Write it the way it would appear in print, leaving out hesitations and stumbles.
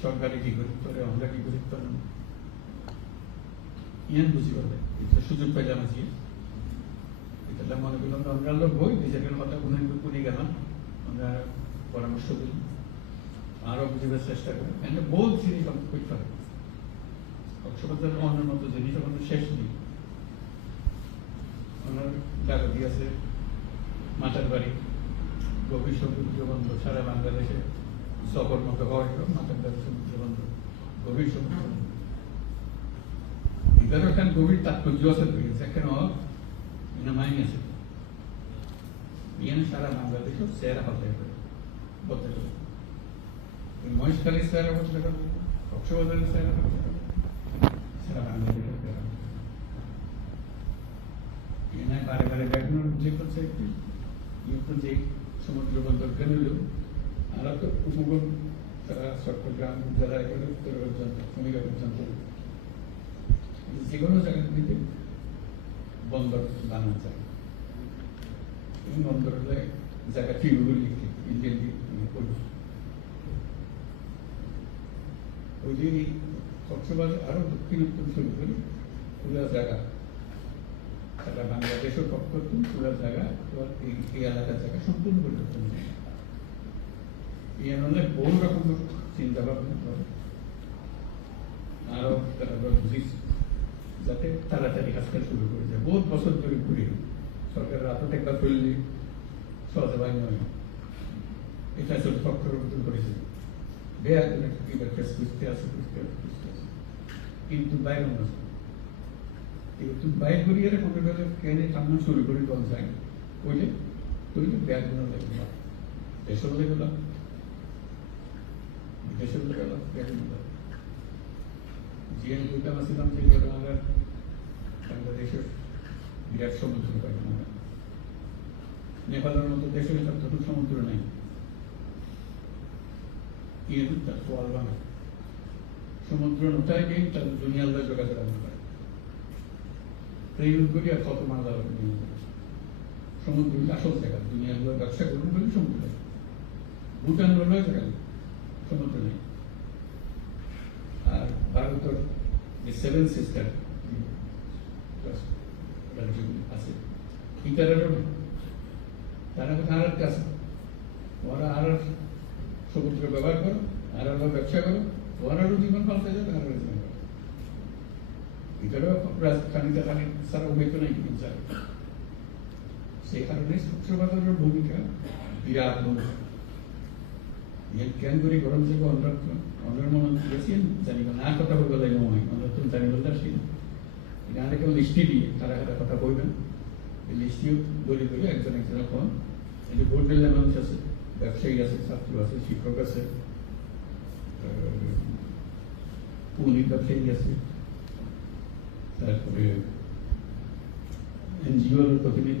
সরকারি কি গুরুত্ব করে আমরা কি গুরুত্ব না ইয়ান বুঝি বলে এটা সুযোগ পাইলাম আজকে এটা মনে করলাম আমরা লোক বই নিজেদের কথা গুনে গেলাম আমরা পরামর্শ দিই আরো বুঝবার চেষ্টা করি একটা বহু জিনিস করতে হবে কক্সবাজার অন্যের মতো জিনিস আমাদের শেষ নেই ওনার ডাকতি আছে মাথার বাড়ি গভীর সমুদ্র বন্দর সারা বাংলাদেশে সফর মতো হয় মাথার বাড়ি সমুদ্র বন্দর গভীর সমুদ্র এটারও একটা গভীর তাৎপর্য আছে এখানে মাইনে আছে এখানে সারা বাংলাদেশও সেরা হতে হবে বলতে হবে মহেশখালীর সেরা হতে হবে কক্সবাজারের সেরা হতে হবে সারা বাংলাদেশের সেরা এখানে বারে বারে ব্যাকরণ যে করছে একটি যে সমুদ্র বন্দর গেল আর তো উপকূল তারা চট্টগ্রাম জেলা এখানে উত্তর পর্যন্ত ভূমিকা পর্যন্ত যে কোনো জায়গাগুলিতে বন্দর বানানো যায় এবং বন্দর হলে জায়গা ফিরগুলি ইন্ডিয়ান করবে ওই যে কক্সবাজার আরো দক্ষিণ উত্তর শুরু করি পুরা জায়গা সারা বাংলাদেশের পক্ষ পুরা জায়গা এই এলাকার জায়গা সম্পূর্ণ পরিবর্তন এই আনন্দে বহু রকম চিন্তা ভাবনা করে আরো তারা বুঝিস যাতে তাড়াতাড়ি কাজটা শুরু করে যায় বহুত বছর ধরে ঘুরে সরকারের এত টাকা করলে সহজে বাই নয় এটা শুধু পক্ষের করেছে বেয়া খুঁজতে আছে কিন্তু বাইরে আছে কিন্তু বাইরে করিয়ে মনে করে কেনে কান্না শুরু করে কম যায় কইলে কইলে ব্যাগ গুলো লাগবে দেশের লেগে দেশের লেগে ব্যাগ গুলো জিএন দুইটা আসছিলাম সেই আমরা বাংলাদেশের বিরাট সমুদ্র পাই নেপালের মতো দেশের ততটুকু সমুদ্র নেই সোয়াল বাংলা সমুদ্র নোটায় নেই তার দুনিয়ার যোগাযোগ আমরা পাই ট্রেন করি আর কত মাল সমুদ্র আসল জায়গা দুনিয়ার ব্যবসা করুন বলে সমুদ্র ভুটান হলো জায়গা সমুদ্র নেই আর ভারতের যে সেভেন সিস্টার আছে ইটারেরও নেই তারা আর কাছে ওরা আর সমুদ্র ব্যবহার করো আর ব্যবসা করো ওরারও জীবন পাল্টে যাবে আর জীবন এটারও রাজধানীতে খালি সারা হইতো নাই কিন্তু সেই কারণে কক্সবাজারের ভূমিকা বিরাট ভূমিকা কেন করে গরম থেকে অন্যের মনে দিয়েছেন জানি না কথা বলতে লাগে নয় অন্য তুমি জানি বলতে আসি না এখানে কেউ লিস্টি দিয়ে তারা কথা বলবেন এই লিস্টিও বলি বলি একজন একজনের ফোন এই যে ভোট দিলে মানুষ আছে ব্যবসায়ী আছে ছাত্র আছে শিক্ষক আছে পুলিশ ব্যবসায়ী আছে তারপরে এনজিওর প্রতিনিধি